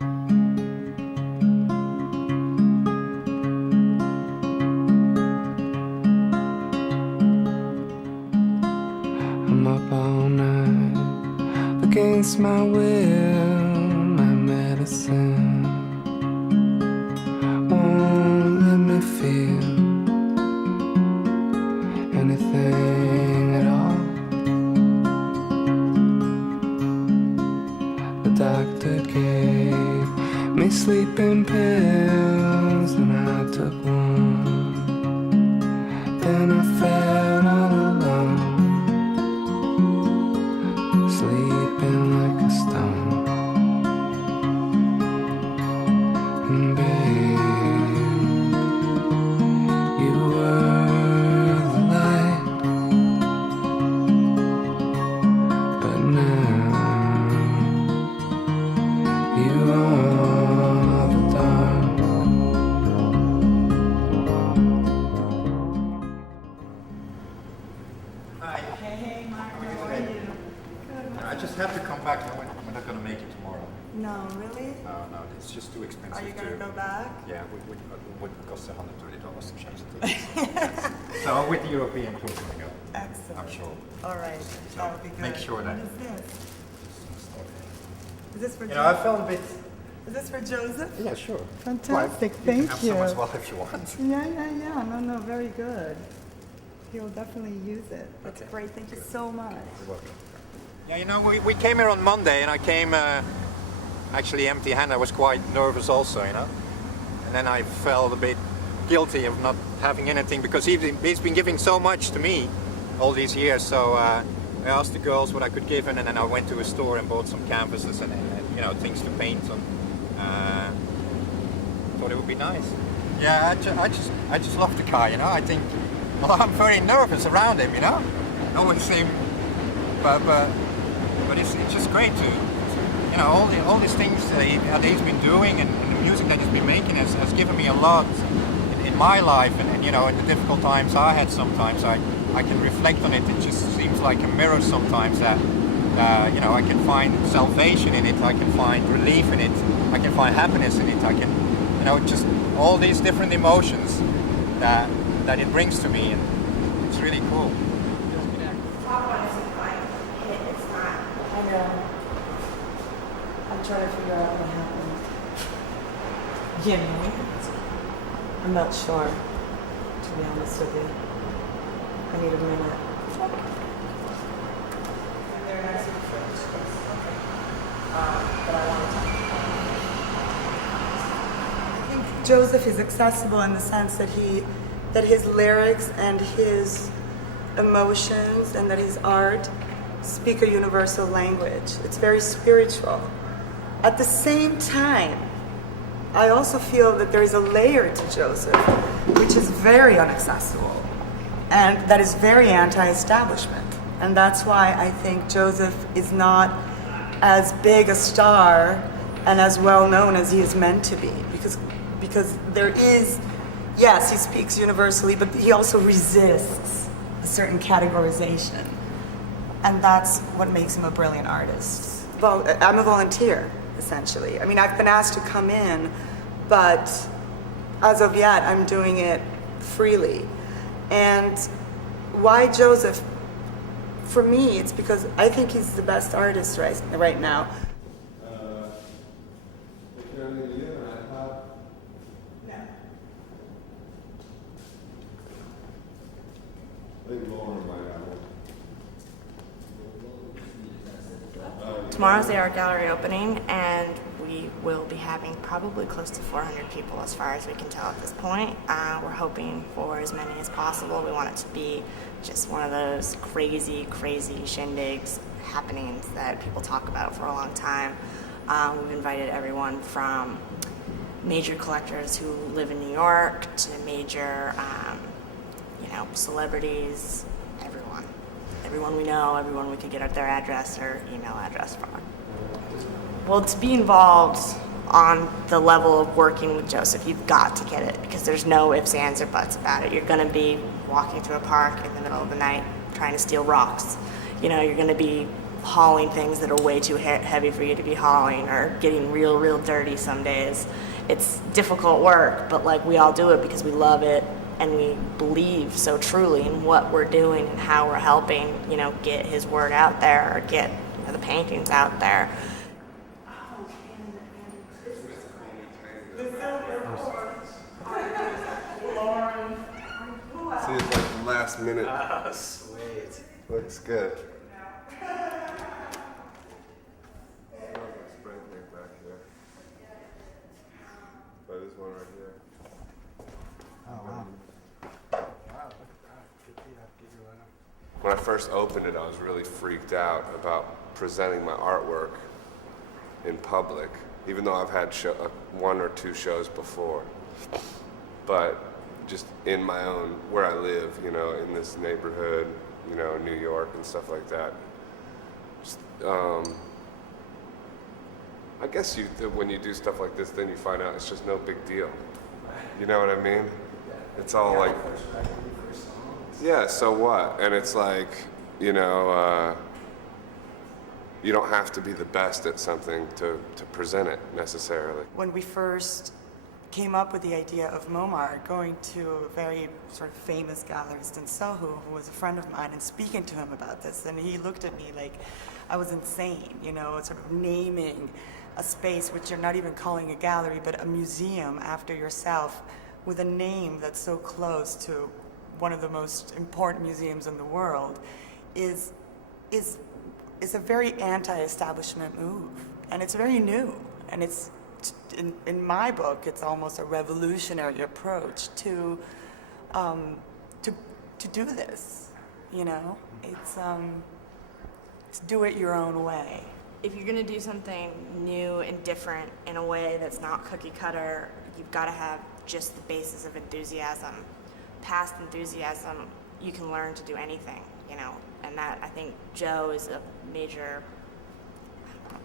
I'm up all night against my will, my medicine won't let me feel anything at all. The doctor gave me sleeping pills and I took one. Then I felt all alone, sleeping like a stone. And babe, you were the light, but now you are the dark. Hi. Hey, Mark, how are you? I just have to come back. We're not going to make it tomorrow. No, really? No, it's just too expensive. Are you going to go back? Yeah, it would cost $130 to change the tickets. So with the European tour coming up, Excellent. I'm sure. All right, So that would be good. make sure that. What is this? Is this for You know, I Joseph? felt a bit. Is this for Joseph? Yeah, sure. Fantastic, You thank can have some you. as well if you want. Yeah. No, very good. He'll definitely use it. That's Okay. great. Thank you so much. You're welcome. Yeah, you know, we came here on Monday, and I came actually empty-handed. I was quite nervous also, you know. And then I felt a bit guilty of not having anything because he's been giving so much to me all these years. So I asked the girls what I could give him, and then I went to a store and bought some canvases and you know, things to paint on. Thought it would be nice. Yeah, I just love the guy, you know. I think, well, I'm very nervous around him, you know. Always seem, but it's just great to, you know, all these things that he's been doing and the music that he's been making has given me a lot in my life, and you know, in the difficult times I had sometimes, I can reflect on it. It just seems like a mirror sometimes that you know, I can find salvation in it, I can find relief in it, I can find happiness in it, I can, you know, just all these different emotions that it brings to me, and it's really cool. I know. I'm trying to figure out what happened. Yeah, I'm not sure, to be honest with you. I need a minute. But I want to talk. I think Joseph is accessible in the sense that his lyrics and his emotions and that his art speak a universal language. It's very spiritual. At the same time, I also feel that there is a layer to Joseph which is very inaccessible and that is very anti-establishment. And that's why I think Joseph is not as big a star and as well known as he is meant to be, because there is, yes, he speaks universally, but he also resists a certain categorization. And that's what makes him a brilliant artist. Well, I'm a volunteer, essentially. I mean, I've been asked to come in, but as of yet, I'm doing it freely. And why Joseph? For me, it's because I think he's the best artist right now. Tomorrow's the art gallery opening, and we will be having probably close to 400 people as far as we can tell at this point. We're hoping for as many as possible. We want it to be just one of those crazy shindigs happenings that people talk about for a long time. We've invited everyone from major collectors who live in New York to major, celebrities, everyone we know, everyone we could get their address or email address from. Well, to be involved on the level of working with Joseph, you've got to get it, because there's no ifs, ands, or buts about it. You're going to be walking through a park in the middle of the night trying to steal rocks. You know, you're going to be hauling things that are way too heavy for you to be hauling, or getting real dirty some days. It's difficult work, but like we all do it because we love it and we believe so truly in what we're doing and how we're helping, get his word out there, or get the paintings out there. See, it's like the last minute. Oh, sweet. Looks good. There's one right here. Oh, wow. When I first opened it, I was really freaked out about presenting my artwork in public, even though I've had one or two shows before. But just in my own, where I live, in this neighborhood, New York and stuff like that. Just, I guess when you do stuff like this, then you find out it's just no big deal. You know what I mean? It's all like, yeah, so what? And it's like, you don't have to be the best at something to present it necessarily. When we first came up with the idea of Momar going to a very sort of famous gallerist in Soho, who was a friend of mine, and speaking to him about this, and he looked at me like I was insane, sort of naming a space which you're not even calling a gallery, but a museum after yourself, with a name that's so close to one of the most important museums in the world, is a very anti-establishment move, and it's very new, and it's in my book, it's almost a revolutionary approach to do this. It's do it your own way. If you're going to do something new and different in a way that's not cookie cutter, you've got to have just the basis of enthusiasm. Past enthusiasm, you can learn to do anything, and that, I think Joe is a major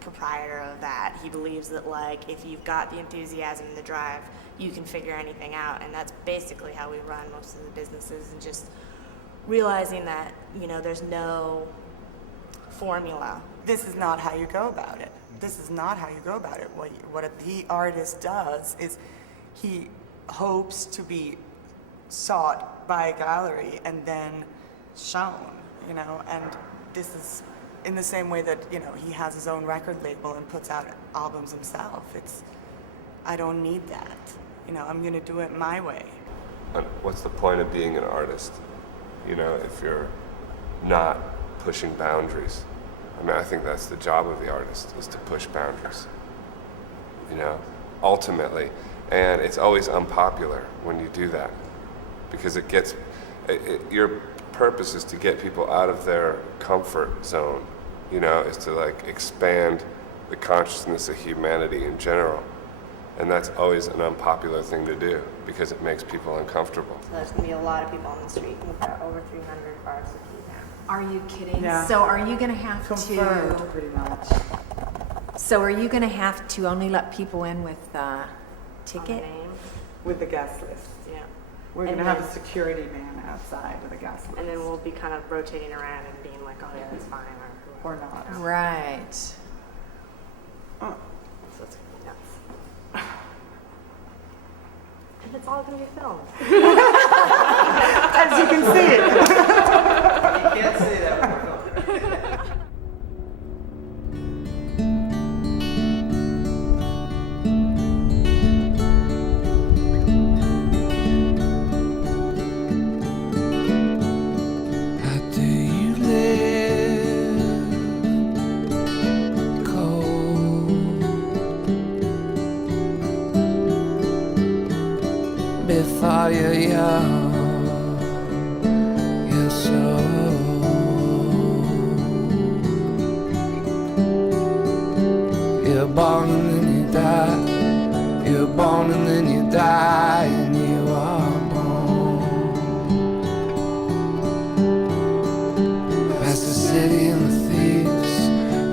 proprietor of that. He believes that, like, if you've got the enthusiasm and the drive, you can figure anything out, and that's basically how we run most of the businesses, and just realizing that, there's no formula. This is not how you go about it. This is not how you go about it. What the artist does is he hopes to be sought by a gallery and then shown, and this is in the same way that, he has his own record label and puts out albums himself. I don't need that. I'm gonna do it my way. And what's the point of being an artist, if you're not pushing boundaries? I think that's the job of the artist, is to push boundaries, ultimately. And it's always unpopular when you do that, because your purpose is to get people out of their comfort zone, is to like expand the consciousness of humanity in general. And that's always an unpopular thing to do, because it makes people uncomfortable. So there's going to be a lot of people on the street. We've got over 300 cars to keep now. Are you kidding? Yeah. So are you going to have Confirmed, to? pretty much. So are you going to have to only let people in with ticket? Name. With the guest list. Yeah. We're And gonna have then- a security man outside with a guest list. And then we'll be kind of rotating around and being like, oh yeah, that's fine, or or not. Right. Uh, So it's gonna be nuts. And it's all gonna be filmed. As you can see it. You can't say that. How do you live? Cold before you're young, you're so you're born and then you die. You're born and then you die, and you are born. Past the city and the thieves,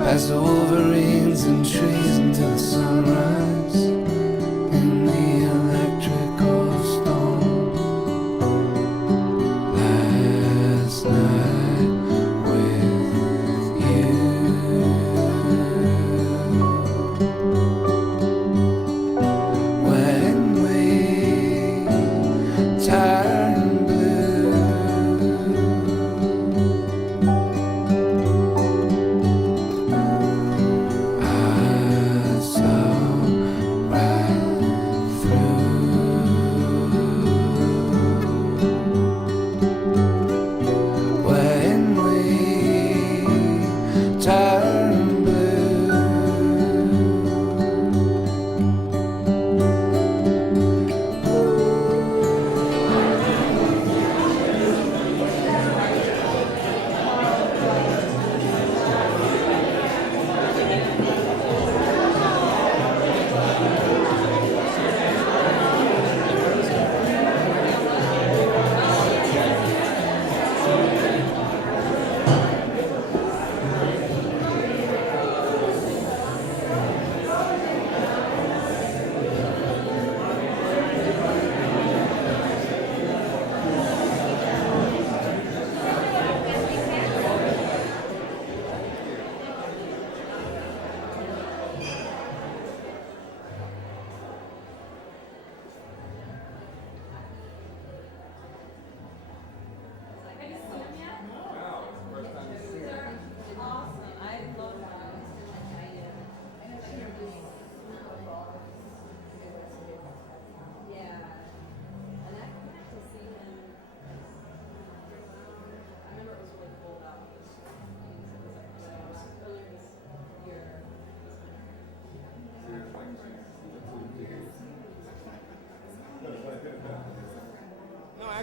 past the wolverines and trees, until the sunrise in the electrical storm. Last night with you.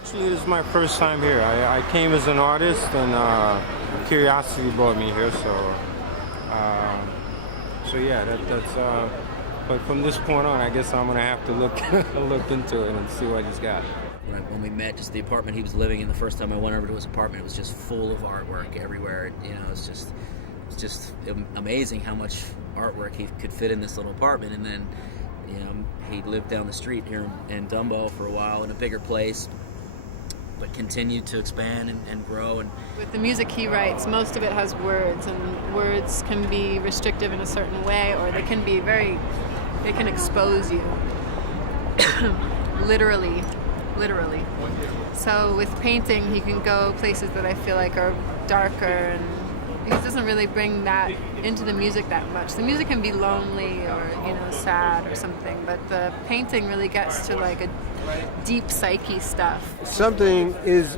Actually, this is my first time here. I came as an artist, and curiosity brought me here. So yeah, that's. But from this point on, I guess I'm gonna have to look into it and see what he's got. When we met, just the apartment he was living in, the first time I went over to his apartment, it was just full of artwork everywhere. You know, it's just amazing how much artwork he could fit in this little apartment. And then, you know, he lived down the street here in Dumbo for a while in a bigger place, but continued to expand and grow. And with the music he writes, most of it has words, and words can be restrictive in a certain way, or they can expose you. literally. So with painting, he can go places that I feel like are darker, and he doesn't really bring that into the music that much. The music can be lonely or, you know, sad or something, but the painting really gets to like a deep psyche stuff. Something is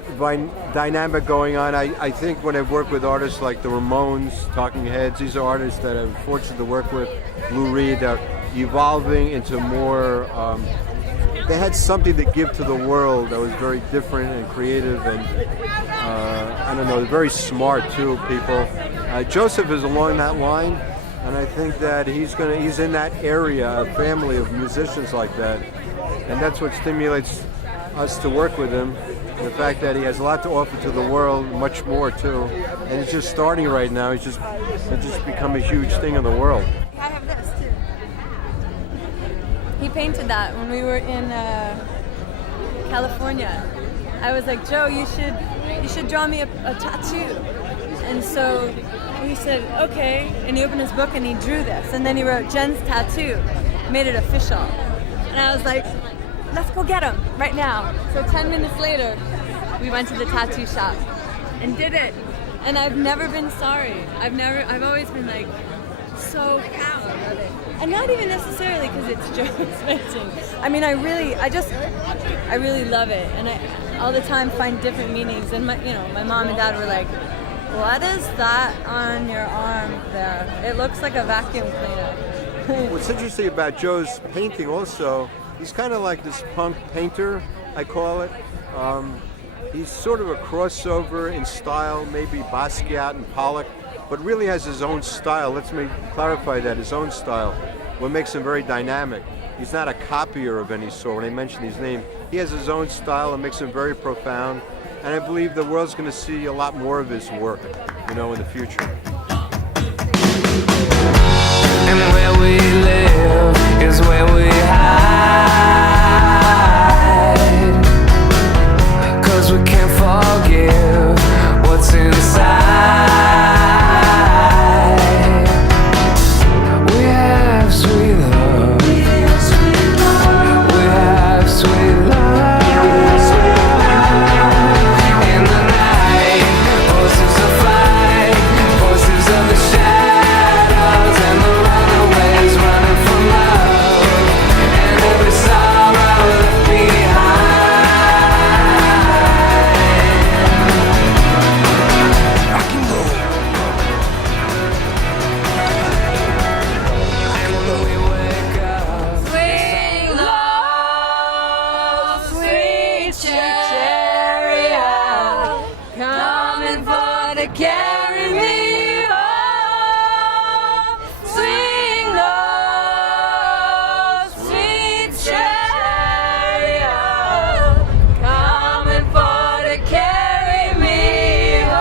dynamic going on. I think when I've worked with artists like the Ramones, Talking Heads, these are artists that I'm fortunate to work with, Lou Reed, are evolving into more, they had something to give to the world that was very different and creative, and I don't know, very smart too, people. Joseph is along that line, and I think that he's in that area, a family of musicians like that, and that's what stimulates us to work with him. The fact that he has a lot to offer to the world, much more too, and it's just starting right now. It's just become a huge thing in the world. I have this too. He painted that when we were in California. I was like, Joe, you should draw me a tattoo. And so he said, okay. And he opened his book and he drew this. And then he wrote Jen's tattoo, made it official. And I was like, let's go get him right now. So 10 minutes later, we went to the tattoo shop and did it. And I've never been sorry. I've always been like, so proud of it. And not even necessarily because it's Joe's painting. I mean, I really love it. And I all the time find different meanings. And my mom and dad were like, what is that on your arm there? It looks like a vacuum cleaner. What's interesting about Joe's painting also, he's kind of like this punk painter, I call it. He's sort of a crossover in style, maybe Basquiat and Pollock, but really has his own style. Let's clarify that, his own style. What makes him very dynamic. He's not a copier of any sort. When I mention his name, he has his own style and makes him very profound. And I believe the world's going to see a lot more of his work, in the future. And where we live is where we hide, 'cause we can't forgive what's inside. We have sweet love. We have sweet love. We have sweet love. In the night, voices of fight, voices of the shadows, and the runaways running from love, and every sorrow left behind. I can go. And when we wake up, Sweet love, sweet chariot, coming for to carry me home. Sweet love, sweet chariot, coming for to carry me home.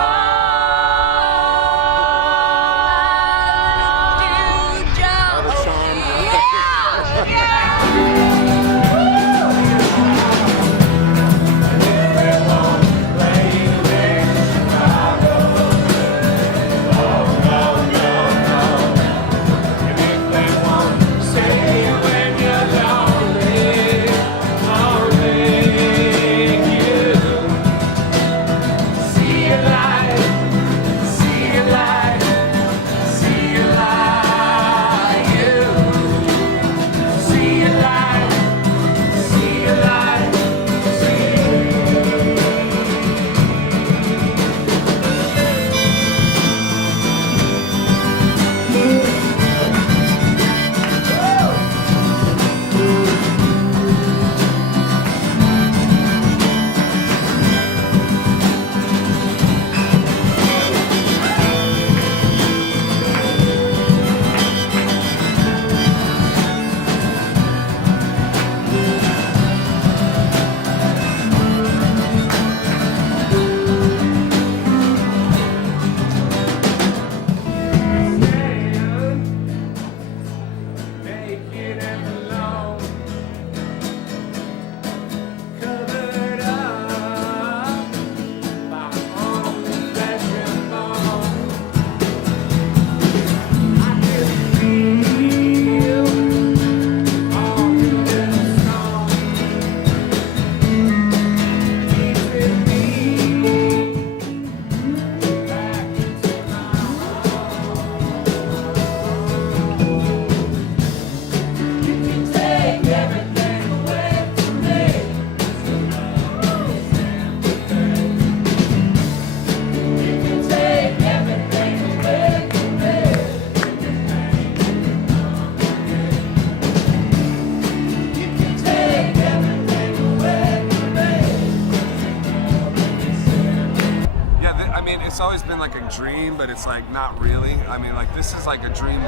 mean, it's always been like a dream, but it's like not really. I mean, like this is like a dream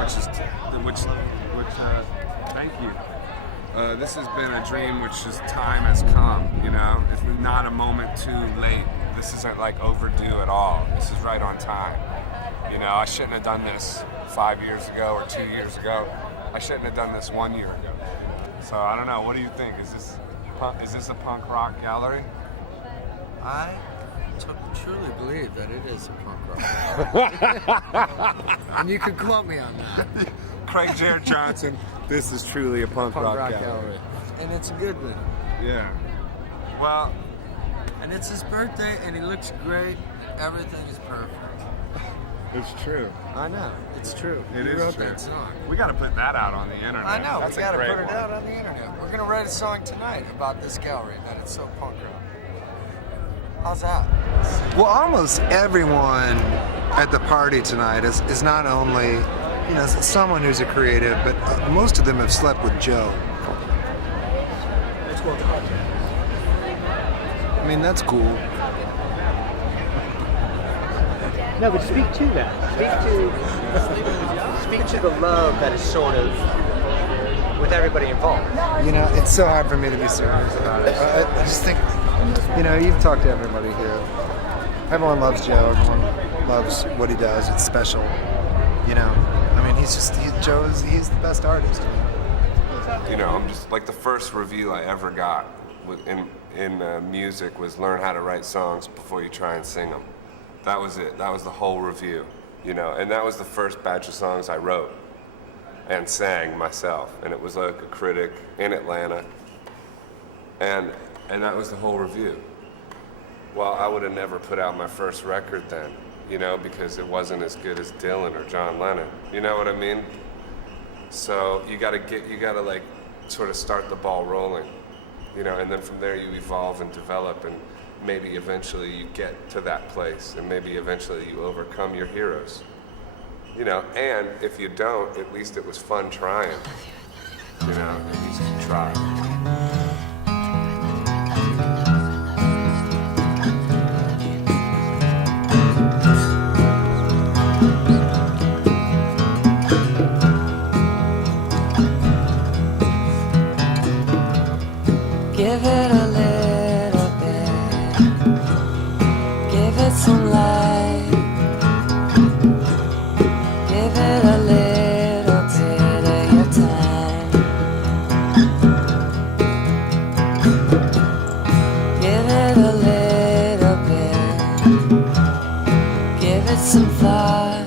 thank you. This has been a dream which just time has come, you know? It's not a moment too late. This isn't like overdue at all. This is right on time. You know, I shouldn't have done this 5 years ago or 2 years ago. I shouldn't have done this 1 year ago. So I don't know, what do you think? Is this a punk rock gallery? I truly believe that it is a punk rock. And you could quote me on that. Craig Jared Johnson, this is truly a punk rock gallery. And it's a good one. Yeah. Well, and it's his birthday, and he looks great. Everything is perfect. it's true. I know. It's true. It You is wrote true. that song. We got to put that out on the internet. I know. That's We got to a great put it one. out on the internet. We're gonna write a song tonight about this gallery. That it's so punk rock. How's that? Well, almost everyone at the party tonight is not only, you know, someone who's a creative, but most of them have slept with Joe. Let's go. I mean, that's cool. No, but speak to that. Speak to the love that is sort of with everybody involved. You know, it's so hard for me to be serious about it. I just think, you know, you've talked to everybody here. Everyone loves Joe. Everyone loves what he does. It's special. You know, I mean, he's the best artist. You know, I'm just like the first review I ever got in music was learn how to write songs before you try and sing them. That was it. That was the whole review. You know, and that was the first batch of songs I wrote and sang myself. And it was like a critic in Atlanta. And that was the whole review. Well, I would have never put out my first record then, you know, because it wasn't as good as Dylan or John Lennon. You know what I mean? So you gotta like sort of start the ball rolling, you know, and then from there you evolve and develop, and maybe eventually you get to that place, and maybe eventually you overcome your heroes, you know. And if you don't, at least it was fun trying, you know. At least you tried. Give it a little bit, give it some light, give it a little bit of your time, give it a little bit, give it some thought.